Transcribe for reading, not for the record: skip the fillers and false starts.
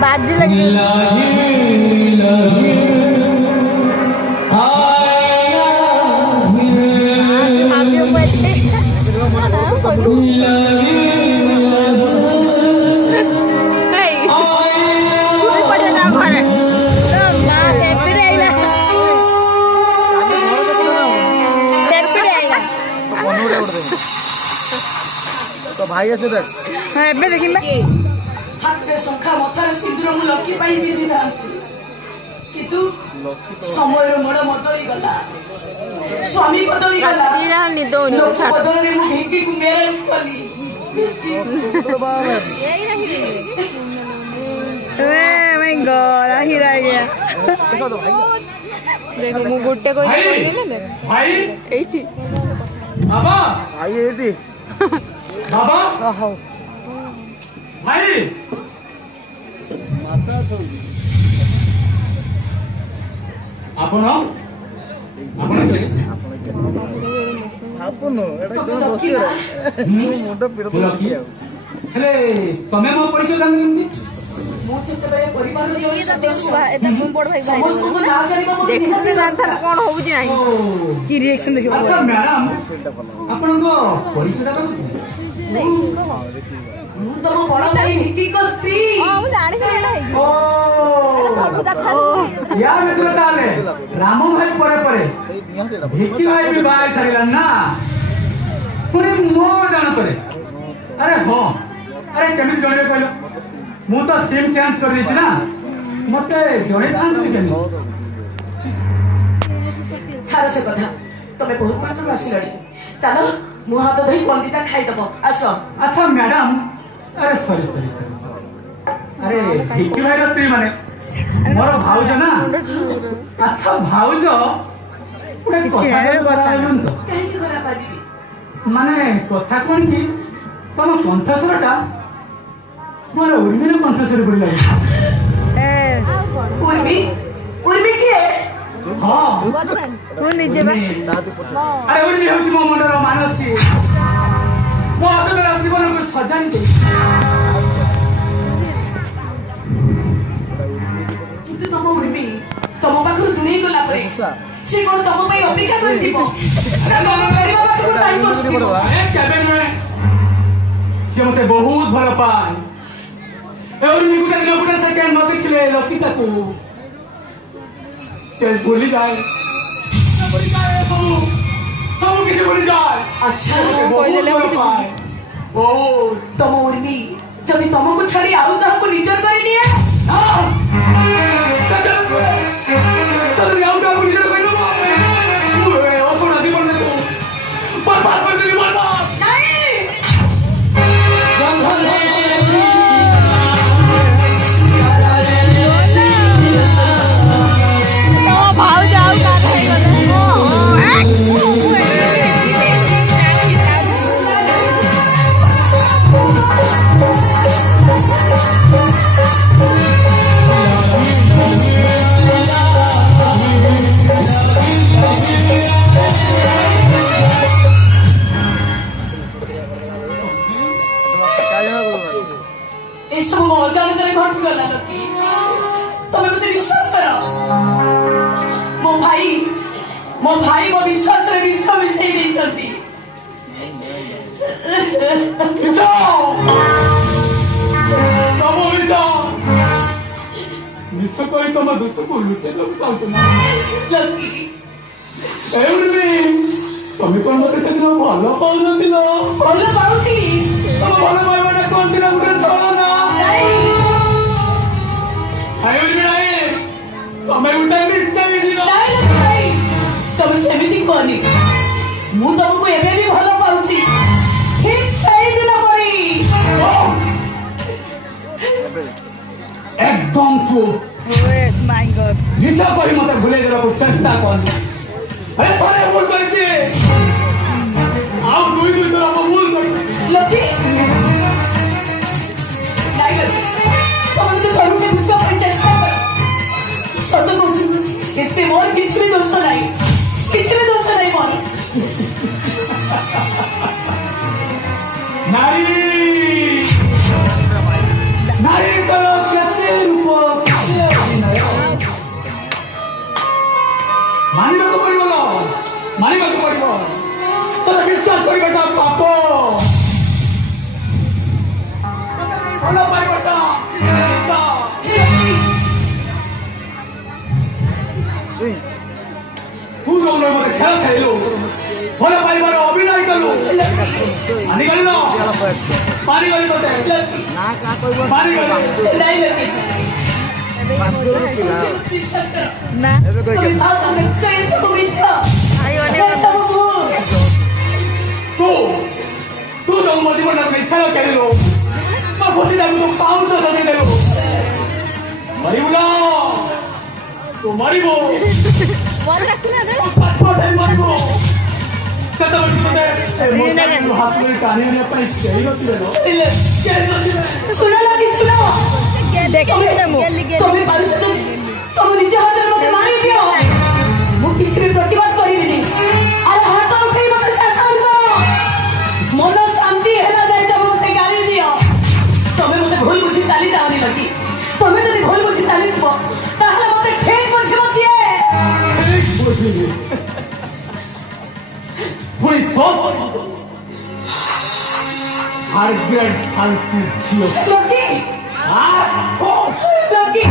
बाजी लगी तो भाई आसे देख हां एबे देखिबा हाथ रे शंखा मथार सिंदूर मु लकी पाई दे दा कितु समय मोड़ बदली गला स्वामी बदली गला तीरा निदो नि लोक बदली मु भिकी को मैरिज कली ए माय गॉड आही रह गया देखो मु गुट्टे कोई देले ना भाई एठी बाबा भाई एठी बाबा हो भाई माता तो आपण आपण एटा कोन बसी रे मुंड पिरत हेले तमे मो परिचय जाननी मु चित्त बे परिवार जो देखो एटा मु बड़ भाई समस्त को ना जानिबा मो देखो ने जानता कोन होउ जी नाही की रिएक्शन देखो अच्छा मैडम आपण को परिचय दा मु तो मो बड़ भाई भिकी को स्त्री हां मु जानि एटा है ओ सब खाली या मित्र ताले राम भाई परे परे भिकी भाई भी बाय सरिला ना पुरी मो जान परे अरे हो अरे केमी जणे कहलो मु तो सिम चेंज कर देछि ना मते जणे थान केमी छाड़ से कथा तमे बहुत मात्र आसिलड़ी चलो मु हाथ धोई पंडिता खाई दबो आसो अच्छा मैडम अरे सॉरी अरे भिकी भाई स्त्री माने मोर भाउज ना अच्छा भाउज पुरा कथा बताइबन तो काहे की खराब आदि माने कथा कोन की तम कंठस्वरटा मोर उर्मिर कंठस्वर पड़ी लागे ए उर्मी उर्मी के हां तू निजे बा अरे उर्मी होची मो मंडर मानसी मो असलर जीवन को सजानी दे किंतु तम उर्मी तम पाखर दुनी गला परे से कोन तम पई अपेक्षा करथिबो अरे मन करबा बात को चाहि बसथिबो ए केबे रे से मते बहुत भल पाए ए उर्मी गुटे दिन गुटे सेकेंड न देखले लकिता को से भूली जाए सब किसी भूली जाए अच्छा कोई देले किसी ओ तम उर्मी जब तमको छड़ी आउ तहको निचर करी निए चल आउ तहको निचर करी नो ओए ओ सोना जीवन में तू बर्बाद कर देली बर्बाद नहीं भाव जाओ का થઈ ए सब अजान करे घट गला लकी तमे मते विश्वास करो मो भाई मो विश्वास रे विश्वास मिसई देई छथि मिछ कोई तम दोष को लुचे लोग चाहछ ना लकी एवरी तमे कोन मते से दिन भलो पाउ न दिलो भलो पाउती तम भलो पाइबाटा कोन दिन गुटे छलो ना एवरी नाही तमे उठा मिर्चा भी दिलो नहीं तमे सेमिति कोनी मु तुमको एबे भी भलो पाउची ठीक सही दिन परी एकदम तो ओए माय गॉड निचा परी मते भूले देला को चेष्टा कोन अरे थोड़े भूल करछे आओ दुई दुई तरफ भूल कर लकी नारी नारी करो केते रूप केते अभिनय मानिବାକୁ ପଡ଼ିବ ନା मानिବାକୁ ପଡ଼ିବ ତୋର ବିଶ୍ୱାସ କରିବାଟା ପାପ ଭଲ ପାଇବାଟା तू जो मत खेल खेलु भल पाइबार अभिनय कलु मानिगलु न पानिगलु मते ना का कहबो पानिगलु नाही लकी ना तुम सास में से सब इच्छा आयो ने सब तू तू जो मत मन में खेल खेलु मा बोली लागु तो पाउस सजे देलु मरिबुला तू मरिबो मर रखना दे पाछो मरिबो कत मते हाथ में टानी ने पई केई नथिले नो केई नथिले सुना लगी सुनो देखो तुम्हें पारुछ तुम निज हाथ में मते मारी दियो मु किछ भी प्रतिवाद करिबिनी अरे हाथ उठै मते शासन करो मन शांति हेला जाय त मते गाली दियो तुम्हें मते भूल बुझी चाली जावनी लगी तुम्हें जदी भूल बुझी चाली छो ताहले मते ठीक बुझिबो छिए Wait, what? Hard grade फालतू छियो लकी हां ओ लकी